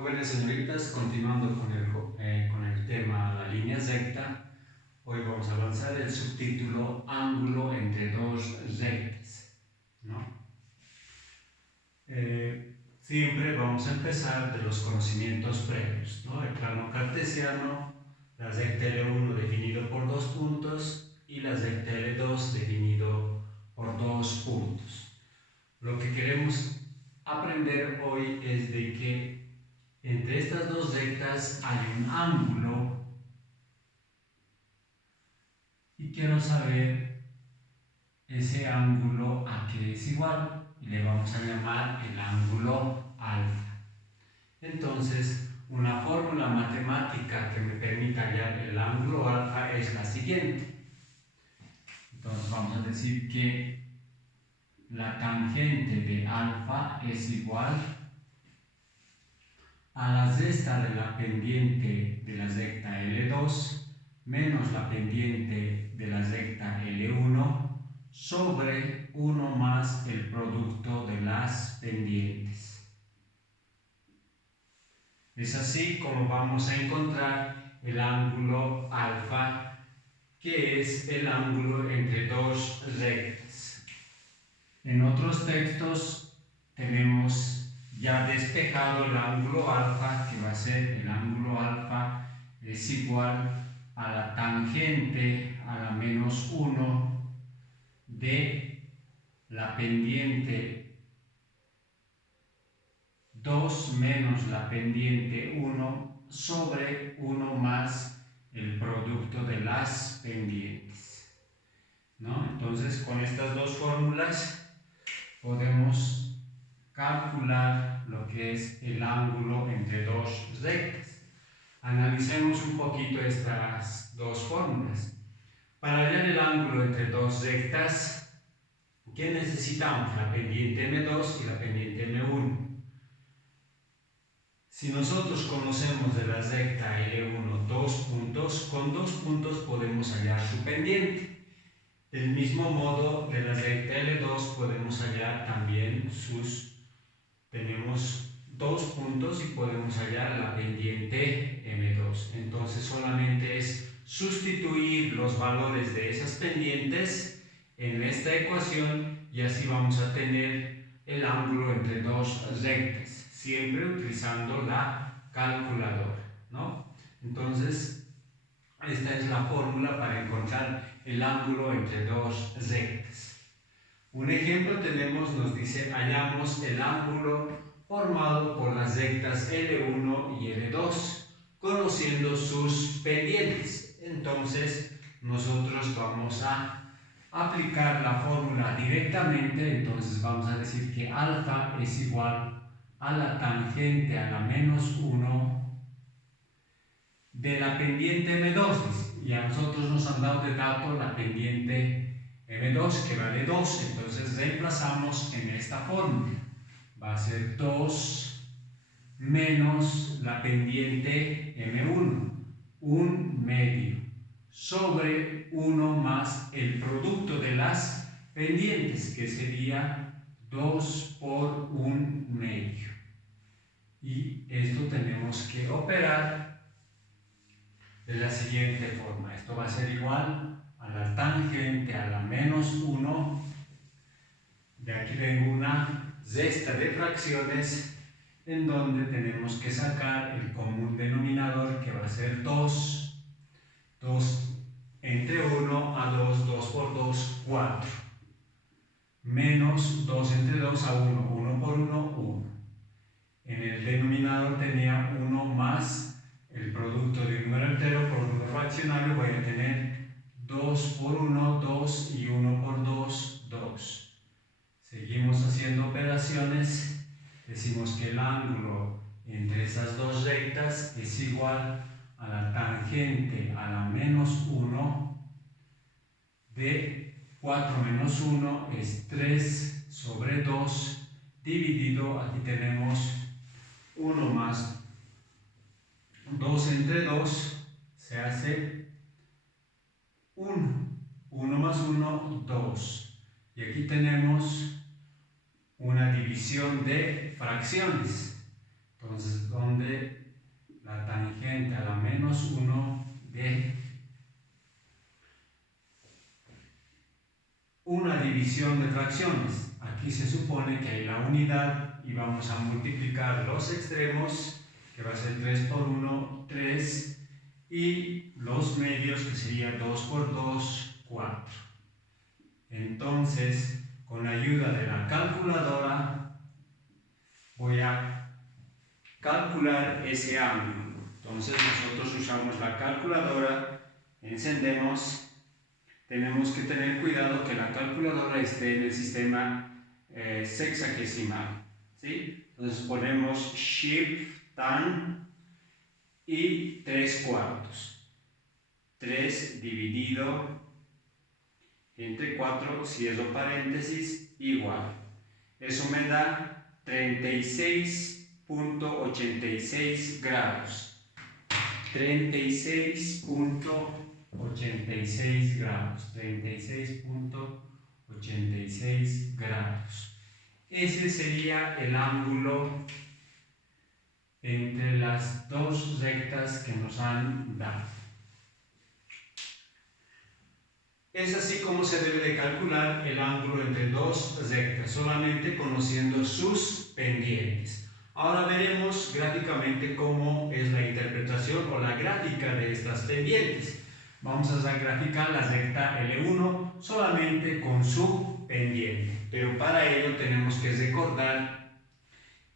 Jóvenes señoritas, continuando con el tema la línea recta, hoy vamos a lanzar el subtítulo ángulo entre dos rectas, ¿no? Siempre vamos a empezar de los conocimientos previos, ¿no? El plano cartesiano, la recta L1 definido por dos puntos y la recta L2 definido por dos puntos. Lo que queremos aprender hoy es de que entre estas dos rectas hay un ángulo y quiero saber ese ángulo a qué es igual y le vamos a llamar el ángulo alfa. Entonces, una fórmula matemática que me permita hallar el ángulo alfa es la siguiente. Entonces vamos a decir que la tangente de alfa es igual a la resta de la pendiente de la recta L2 menos la pendiente de la recta L1 sobre 1 más el producto de las pendientes. Es así como vamos a encontrar el ángulo alfa, que es el ángulo entre dos rectas. En otros textos tenemos ya despejado el ángulo alfa, que va a ser el ángulo alfa es igual a la tangente a la menos 1 de la pendiente 2 menos la pendiente 1 sobre 1 más el producto de las pendientes, ¿no? Entonces, con estas dos fórmulas podemos calcular lo que es el ángulo entre dos rectas. Analicemos un poquito estas dos fórmulas. Para hallar el ángulo entre dos rectas, ¿qué necesitamos? La pendiente M2 y la pendiente M1. Si nosotros conocemos de la recta L1 dos puntos, con dos puntos podemos hallar su pendiente. Del mismo modo, de la recta L2 podemos hallar también tenemos dos puntos y podemos hallar la pendiente M2. Entonces solamente es sustituir los valores de esas pendientes en esta ecuación y así vamos a tener el ángulo entre dos rectas, siempre utilizando la calculadora, ¿no? Entonces, esta es la fórmula para encontrar el ángulo entre dos rectas. Un ejemplo nos dice, hallamos el ángulo formado por las rectas L1 y L2, conociendo sus pendientes. Entonces, nosotros vamos a aplicar la fórmula directamente. Entonces vamos a decir que alfa es igual a la tangente a la menos 1 de la pendiente M2. Y a nosotros nos han dado de dato la pendiente M2, que vale 2, entonces reemplazamos en esta fórmula. Va a ser 2 menos la pendiente M1, 1 medio, sobre 1 más el producto de las pendientes, que sería 2 por 1 medio. Y esto tenemos que operar de la siguiente forma. Esto va a ser igual a la tangente a la menos 1, de aquí tengo una resta de fracciones en donde tenemos que sacar el común denominador, que va a ser 2, 2 entre 1 a 2, 2 por 2, 4, menos 2 entre 2 a 1, 1 por 1, 1. En el denominador tenía 1 más el producto de un número entero por un número fraccionario, voy a tener 2 por 1, 2 y 1 por 2, 2. Seguimos haciendo operaciones, decimos que el ángulo entre esas dos rectas es igual a la tangente a la menos 1 de 4 menos 1 es 3 sobre 2 dividido, aquí tenemos 1 más 2 entre 2 se hace 1, 1 más 1, 2. Y aquí tenemos una división de fracciones. Entonces, donde la tangente a la menos 1 de una división de fracciones. Aquí se supone que hay la unidad y vamos a multiplicar los extremos, que va a ser 3 por 1, 3, y los medios, que sería 2 por 2, 4. Entonces, con la ayuda de la calculadora, voy a calcular ese ángulo. Entonces, nosotros usamos la calculadora, encendemos. Tenemos que tener cuidado que la calculadora esté en el sistema sexagesimal, ¿sí? Entonces ponemos Shift, Tan y 3/4. 3 dividido entre 4, cierro paréntesis, igual. Eso me da 36.86 grados. 36.86 grados, 36.86 grados. Ese sería el ángulo entre las dos rectas que nos han dado. Es así como se debe de calcular el ángulo entre dos rectas, solamente conociendo sus pendientes. Ahora veremos gráficamente cómo es la interpretación o la gráfica de estas pendientes. Vamos a graficar la recta L1 solamente con su pendiente, pero para ello tenemos que recordar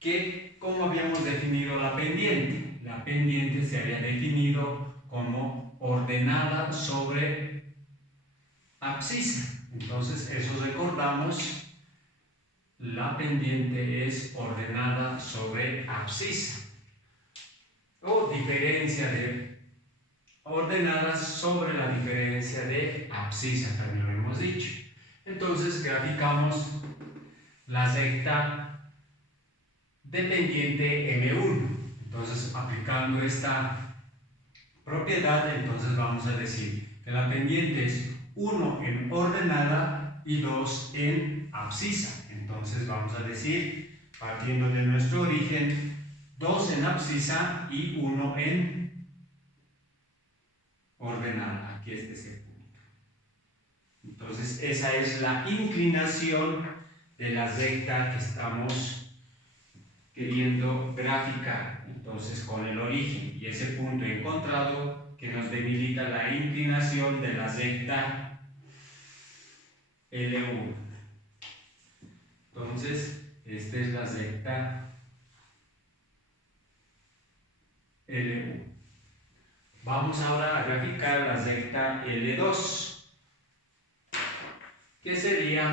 que cómo habíamos definido la pendiente. La pendiente se había definido como ordenada sobre abscisa. Entonces eso recordamos. La pendiente es ordenada sobre abscisa, o diferencia de ordenadas sobre la diferencia de abscisa, también lo hemos dicho. Entonces graficamos la recta de pendiente M1. Entonces, aplicando esta propiedad, entonces vamos a decir que la pendiente es 1 en ordenada y 2 en abscisa. Entonces vamos a decir, partiendo de nuestro origen, 2 en abscisa y 1 en ordenada. Aquí este es el punto. Entonces esa es la inclinación de la recta que estamos queriendo graficar. Entonces con el origen y ese punto encontrado que nos debilita la inclinación de la recta L1. Entonces, esta es la recta L1. Vamos ahora a graficar la recta L2, que sería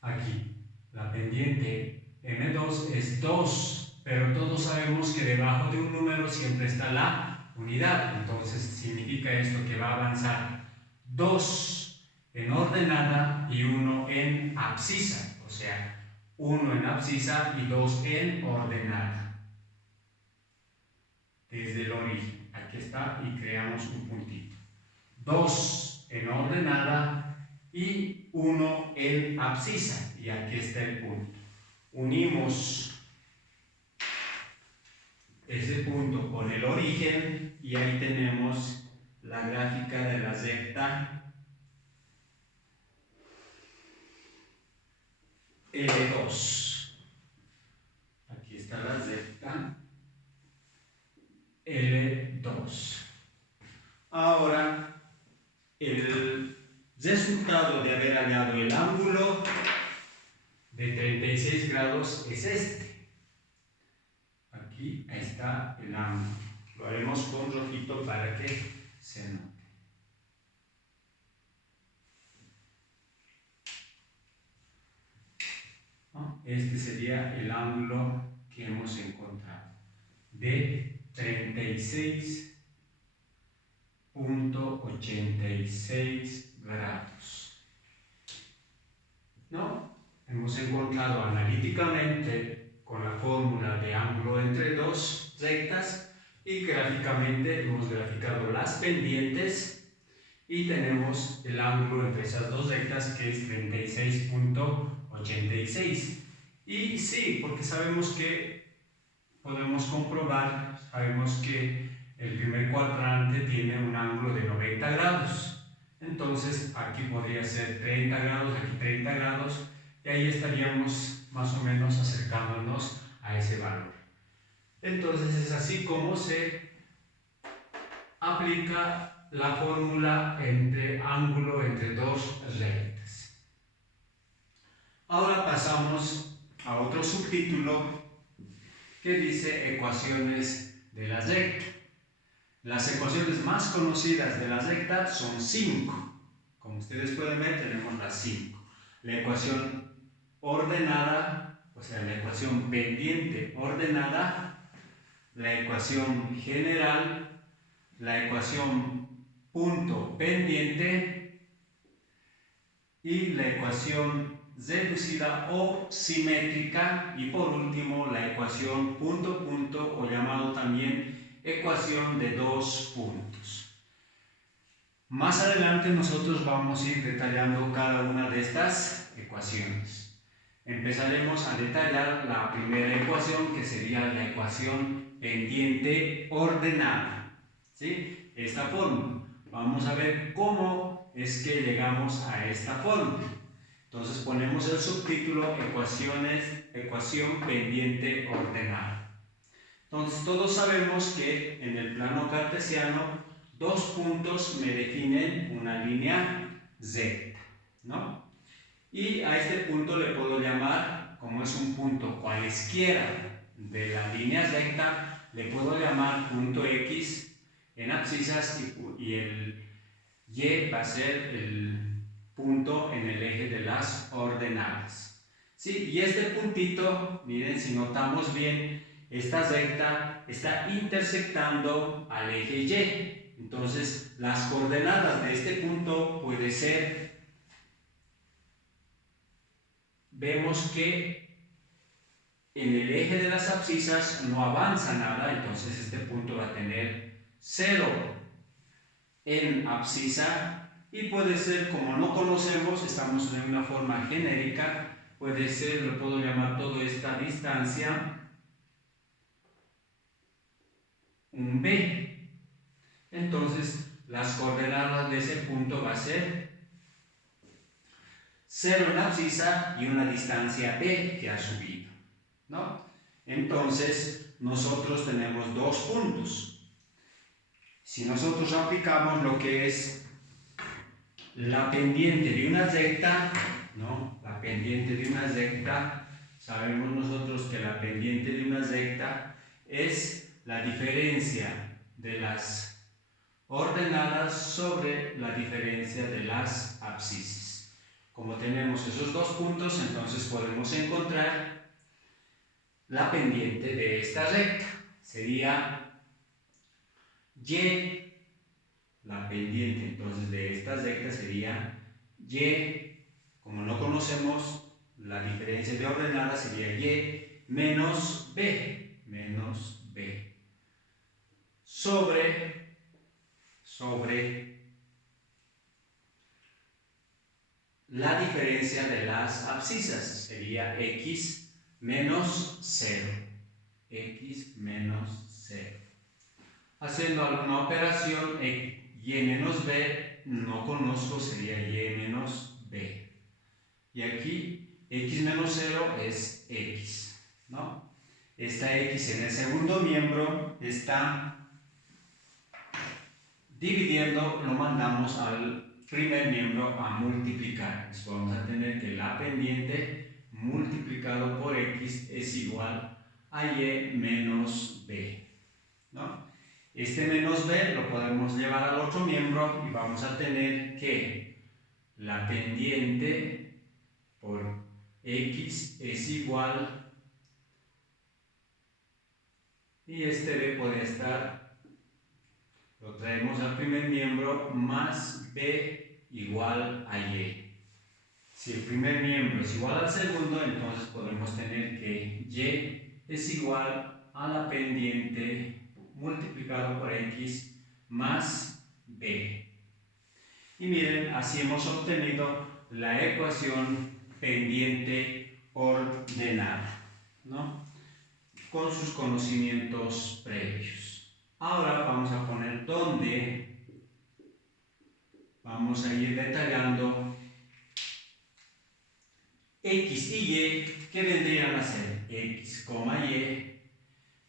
aquí. La pendiente M2 es 2, pero todos sabemos que debajo de un número siempre está la unidad. Entonces, significa esto que va a avanzar 2 en ordenada y 1 en abscisa, o sea, 1 en abscisa y 2 en ordenada. Desde el origen, aquí está, y creamos un puntito. 2 en ordenada y 1 en abscisa, y aquí está el punto. Unimos ese punto con el origen y ahí tenemos la gráfica de la recta L2. Aquí está la recta L2. Ahora, el resultado de haber hallado el ángulo de 36 grados es este. Aquí está el ángulo. Lo haremos con rojito para que se note. Este sería el ángulo que hemos encontrado de 36.86 grados. ¿No? Hemos encontrado analíticamente con la fórmula de ángulo entre dos rectas y gráficamente hemos graficado las pendientes y tenemos el ángulo entre esas dos rectas que es 36.86. Y sí, porque sabemos que podemos comprobar, sabemos que el primer cuadrante tiene un ángulo de 90 grados. Entonces aquí podría ser 30 grados, aquí 30 grados, y ahí estaríamos más o menos acercándonos a ese valor. Entonces es así como se aplica la fórmula entre ángulo entre dos rectas. Ahora pasamos a otro subtítulo que dice ecuaciones de la recta. Las ecuaciones más conocidas de la recta son 5. Como ustedes pueden ver, tenemos las 5. La ecuación ordenada, o sea, la ecuación pendiente ordenada, la ecuación general, la ecuación punto pendiente y la ecuación reducida o simétrica, y por último la ecuación punto punto, o llamado también ecuación de dos puntos. Más adelante nosotros vamos a ir detallando cada una de estas ecuaciones. Empezaremos a detallar la primera ecuación, que sería la ecuación pendiente ordenada, ¿sí? Esta forma. Vamos a ver cómo es que llegamos a esta forma. Entonces ponemos el subtítulo ecuación pendiente ordenada. Entonces todos sabemos que en el plano cartesiano dos puntos me definen una línea recta, ¿no? Y a este punto le puedo llamar, como es un punto cualesquiera de la línea recta, le puedo llamar punto X en abscisas, y el Y va a ser el punto en el eje de las ordenadas. ¿Sí? Y este puntito, miren, si notamos bien, esta recta está intersectando al eje Y. Entonces, las coordenadas de este punto puede ser, vemos que en el eje de las abscisas no avanza nada, entonces este punto va a tener 0 en abscisa. Y puede ser, como no conocemos, estamos en una forma genérica, puede ser, lo puedo llamar toda esta distancia un B. Entonces, las coordenadas de ese punto va a ser 0 en abscisa y una distancia B que ha subido, ¿no? Entonces, nosotros tenemos dos puntos. Si nosotros aplicamos lo que es la pendiente de una recta, ¿no? La pendiente de una recta, sabemos nosotros que la pendiente de una recta es la diferencia de las ordenadas sobre la diferencia de las abscisas. Como tenemos esos dos puntos, entonces podemos encontrar la pendiente de esta recta. Sería Y. La pendiente entonces de esta recta sería Y, como no conocemos la diferencia de ordenadas, sería Y menos B, sobre la diferencia de las abscisas, sería X menos 0, X menos 0. Haciendo alguna operación, Y menos B, no conozco, sería Y menos B. Y aquí, X menos 0 es X, ¿no? Esta X en el segundo miembro está dividiendo, lo mandamos al primer miembro a multiplicar. Entonces vamos a tener que la pendiente multiplicado por X es igual a Y menos B, ¿no? Este menos B lo podemos llevar al otro miembro y vamos a tener que la pendiente por X es igual, y este B puede estar, lo traemos al primer miembro, más B igual a Y. Si el primer miembro es igual al segundo, entonces podemos tener que Y es igual a la pendiente multiplicado por X más B. Y miren, así hemos obtenido la ecuación pendiente ordenada, ¿no? con sus conocimientos previos. Ahora vamos a poner dónde vamos a ir detallando X y Y, que vendrían a ser X, Y,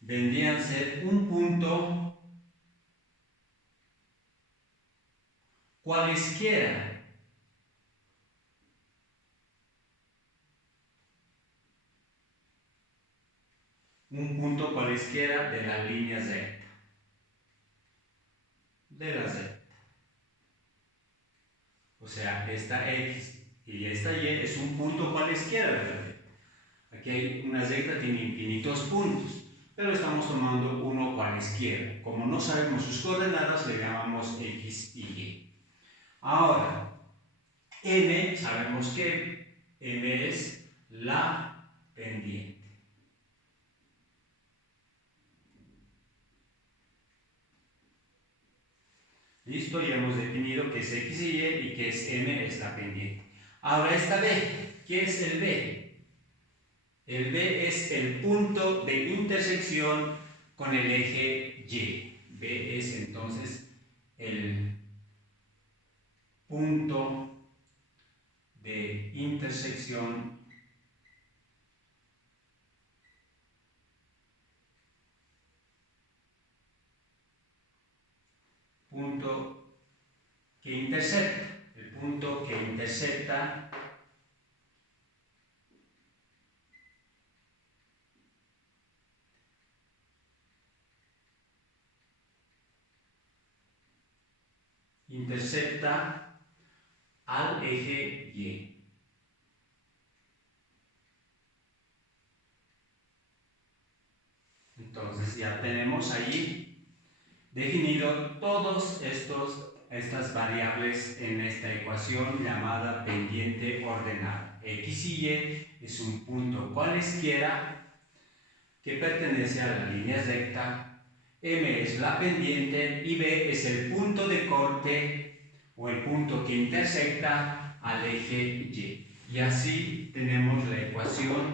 vendrían a ser un punto cualesquiera. Un punto cualesquiera de la línea Z. De la Z. O sea, esta X y esta Y es un punto cualesquiera de la Z. Aquí hay una Z, tiene infinitos puntos, pero estamos tomando uno cualesquiera. Como no sabemos sus coordenadas, le llamamos X y Y. Ahora, M, sabemos que M es la pendiente. Listo, ya hemos definido que es X y Y y que es M es la pendiente. Ahora esta B, ¿qué es el B? El B es el punto de intersección con el eje Y. B es entonces el punto de intersección punto que intersecta, el punto que intersecta al eje Y. Entonces ya tenemos allí definido todas estas variables en esta ecuación llamada pendiente ordenada. X y Y es un punto cualesquiera que pertenece a la línea recta, M es la pendiente y B es el punto de corte o el punto que intersecta al eje Y. Y así tenemos la ecuación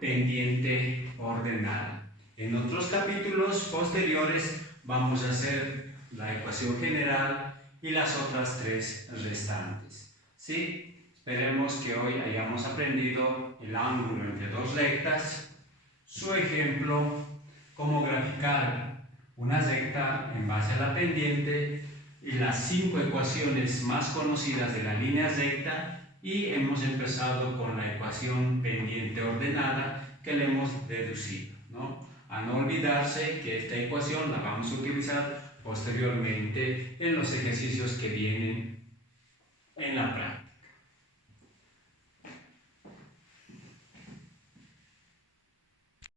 pendiente ordenada. En otros capítulos posteriores vamos a hacer la ecuación general y las otras tres restantes. ¿Sí? Esperemos que hoy hayamos aprendido el ángulo entre dos rectas, su ejemplo, cómo graficar una recta en base a la pendiente y las 5 ecuaciones más conocidas de la línea recta, y hemos empezado con la ecuación pendiente ordenada que le hemos deducido, ¿no? A no olvidarse que esta ecuación la vamos a utilizar posteriormente en los ejercicios que vienen en la práctica.